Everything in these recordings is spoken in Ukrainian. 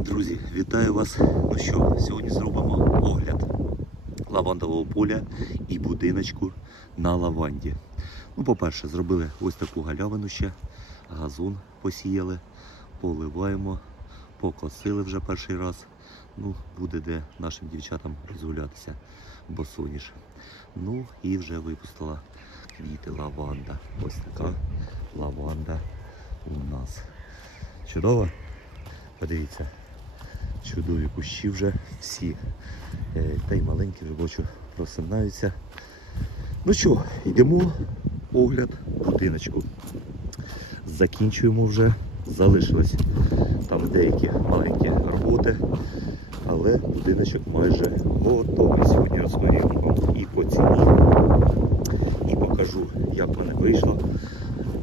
Друзі, вітаю вас. Ну що, сьогодні зробимо огляд лавандового поля і будиночку на лаванді. Ну, по-перше, зробили ось таку галявину ще, газон посіяли, поливаємо, покосили вже перший раз. Ну, буде де нашим дівчатам розгулятися, бо соніш. Ну і вже випустила квіти лаванда. Ось така лаванда у нас. Чудово? Подивіться, чудові кущі вже всі. Е, Та й маленькі вже просинаються. Ну що, йдемо огляд будиночку. Закінчуємо вже. Залишилось там деякі маленькі роботи, але будиночок майже готовий. Сьогодні розповім вам і по ціні, і покажу, як мене вийшло.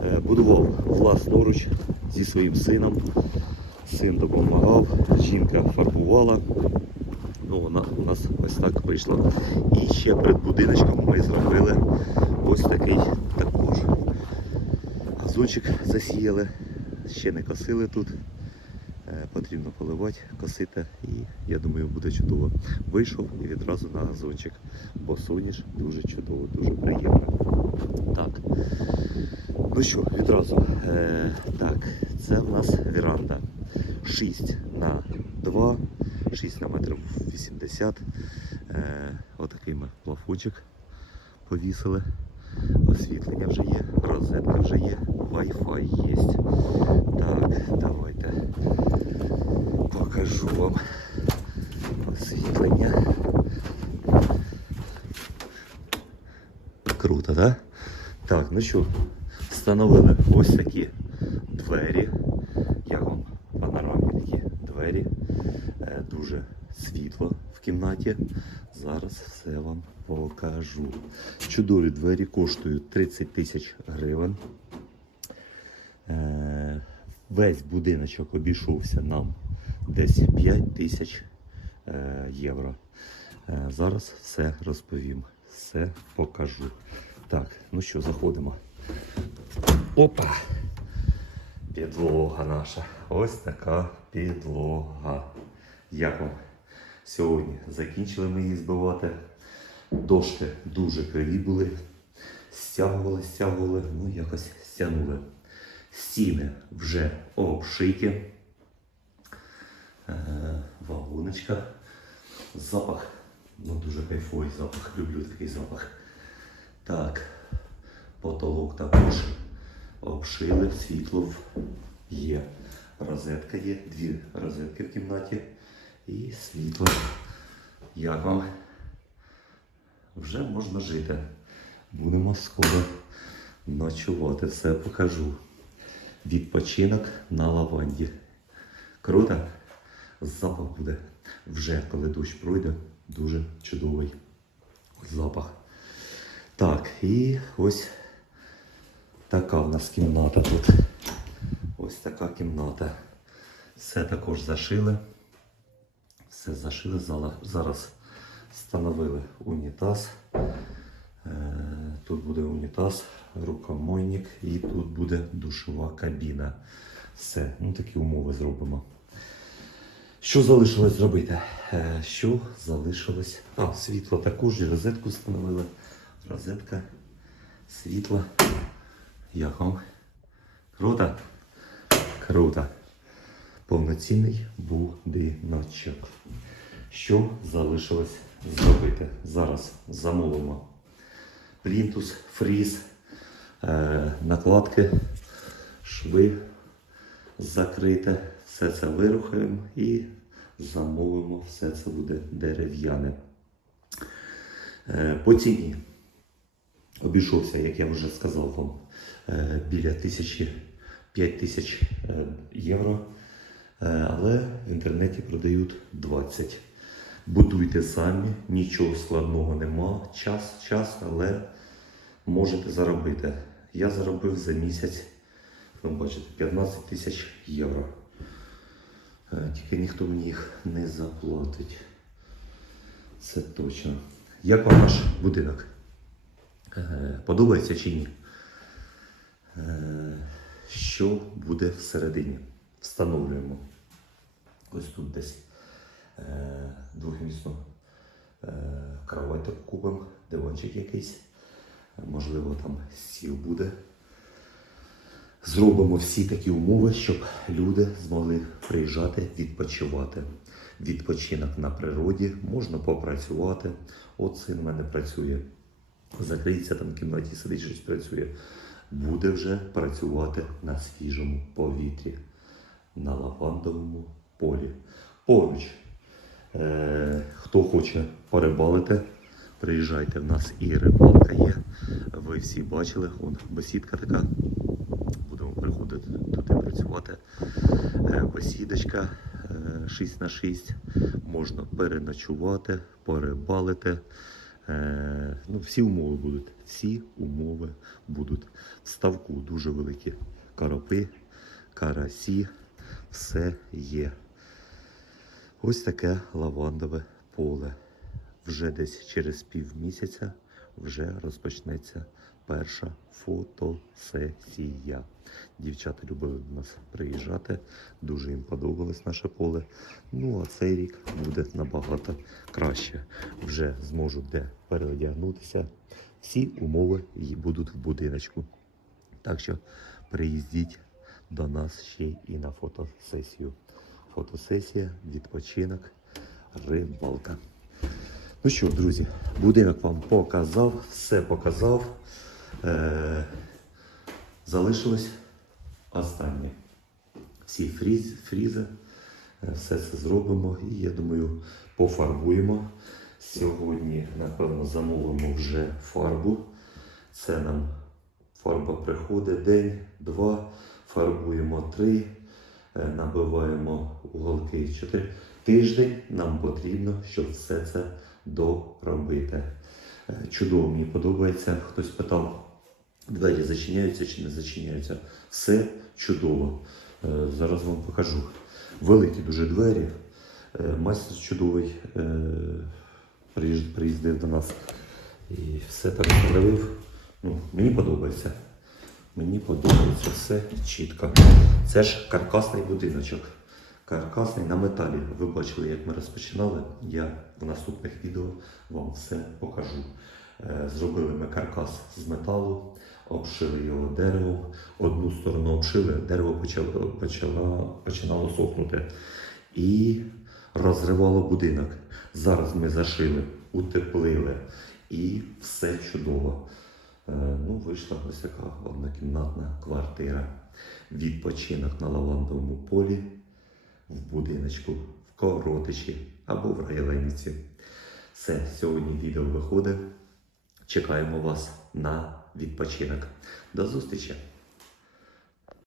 Е, Будував власноруч зі своїм сином. Син допомагав, жінка фарбувала. Ну, вона у нас ось так вийшло. І ще перед будиночком ми зробили ось такий також. Газончик засіяли, ще не косили тут. Е, Потрібно поливати, косити і я думаю буде чудово. Вийшов і відразу на газончик, бо соняш дуже чудово, дуже приємно. Так. Ну що, відразу. Е, так, це в нас веранда. 6 на 2, 6 на метрів 80. Е, отакий ми плафончик повісили. Освітлення вже є, розетка вже є, Wi-Fi є. Так, давайте покажу вам освітлення. Круто, так? Так, ну що, встановили ось такі двері. Як вам панорамні такі двері. Е, Дуже світло в кімнаті. Зараз все вам покажу. Чудові двері коштують 30 тисяч гривень. Е, Весь будиночок обійшовся нам десь 5 тисяч е, євро. Е, Зараз все розповім, все покажу. Так, ну що, заходимо. Опа! Підлога наша. Ось така підлога. Як вам? Сьогодні закінчили ми її збивати. Дошки дуже криві були. Стягували, стягували, ну якось стягнули. Стіни вже обшиті. Е, вагоночка. Запах. Ну дуже кайфовий запах. Люблю такий запах. Так, потолок також обшили, світло є. Розетка є, дві розетки в кімнаті і світло. Як вам? Вже можна жити. Будемо скоро ночувати, все покажу. Відпочинок на лаванді. Круто? Запах буде вже, коли дощ пройде, дуже чудовий запах. Так, і ось така в нас кімната тут. Ось така кімната. Все також зашили. Все зашили. Зараз встановили унітаз. Е, Тут буде унітаз, рукомойник і тут буде душова кабіна. Все, ну такі умови зробимо. Що залишилось зробити? Е, Що залишилось? А, світло також, розетку встановили. Розетка, світло. Як вам? Круто? Круто. Повноцінний будиночок. Що залишилось зробити? Зараз замовимо плінтус, фріз, е, накладки, шви закрите. Все це вирухаємо і замовимо. Все це буде дерев'яне. Е, По ціні обійшовся, як я вже сказав вам, е, біля тисячі 5 тисяч євро. Е, Але в інтернеті продають 20. Будуйте самі, нічого складного нема. Час, час, але можете заробити. Я заробив за місяць, ви бачите, 15 тисяч євро. Е, Тільки ніхто мені їх не заплатить. Це точно. Як вам наш будинок? Е, Подобається чи ні? Що буде всередині? Встановлюємо. Ось тут десь е, двохмісну е, кровать купимо, диванчик якийсь. Можливо, там стіл буде. Зробимо всі такі умови, щоб люди змогли приїжджати, відпочивати. Відпочинок на природі, можна попрацювати. От син в мене працює. Закриється там в кімнаті, сидить щось працює. Буде вже працювати на свіжому повітрі, на лавандовому полі. Поруч, е, хто хоче порибалити, приїжджайте. В нас і рибалка є. Ви всі бачили, он бесідка така. Будемо приходити туди працювати. Е, Бесідочка е, 6 на 6. Можна переночувати, порибалити. Е, Ну, всі умови будуть. Всі умови будуть. В ставку дуже великі карапи, карасі, все є. Ось таке лавандове поле. Вже десь через півмісяця вже розпочнеться перша фотосесія. Дівчата любили до нас приїжджати, дуже їм подобалось наше поле. Ну а цей рік буде набагато краще. Вже зможуть де переодягнутися. Всі умови будуть в будиночку. Так що приїздіть до нас ще і на фотосесію. Фотосесія, відпочинок, рибалка. Ну що, друзі, будинок вам показав, все показав. Е- залишилось останнє. Всі фріз, фрізи, е, все це зробимо і я думаю, пофарбуємо. Сьогодні, напевно, замовимо вже фарбу. Це нам фарба приходить день, два, фарбуємо три, е, набиваємо уголки чотири. Тиждень нам потрібно, щоб все це доробити. Е, Чудово, мені подобається. Хтось питав, двері зачиняються чи не зачиняються. Все чудово. Е, Зараз вам покажу. Великі дуже двері. Майстер чудовий приїздив до нас і все так зробив. Ну, мені подобається. Мені подобається все чітко. Це ж каркасний будиночок. Каркасний на металі. Ви бачили, як ми розпочинали. Я в наступних відео вам все покажу. Е, Зробили ми каркас з металу, обшили його деревом. Одну сторону обшили, дерево почало, починало сохнути. І розривало будинок. Зараз ми зашили, утеплили і все чудово. Е, Ну, вийшла ось така однокімнатна квартира. Відпочинок на лавандовому полі, в будиночку, в Коротичі або в Райленіці. Все, сьогодні відео виходить. Чекаємо вас на відпочинок. До зустрічі!